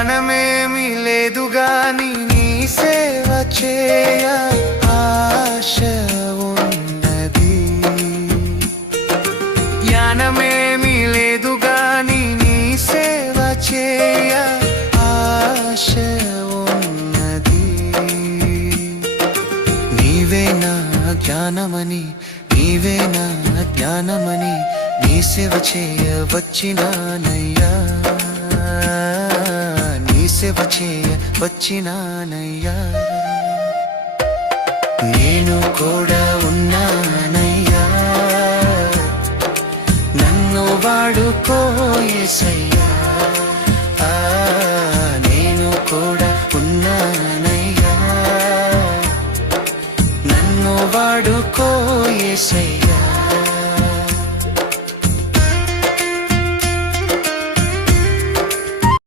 జ్ఞానమేమి లేదు గాని నీ సేవ చేయ ఆశ ఉన్నది. జ్ఞానమేమి లేదు గాని నీ సేవ చేయ ఆశ ఉన్నది. నీవే నా జ్ఞానమని, నీవే నా జ్ఞానమని నీ సేవ చేయ వచ్చినానయ్యా, నీ సేవ చేయ వచ్చినానయ్యా. నేను కూడా ఉన్నానయ్యా, నన్ను వాడుకో యేసయ్యా. నేను కూడా ఉన్నానయ్యా, నన్ను వాడుకో యేసయ్యా.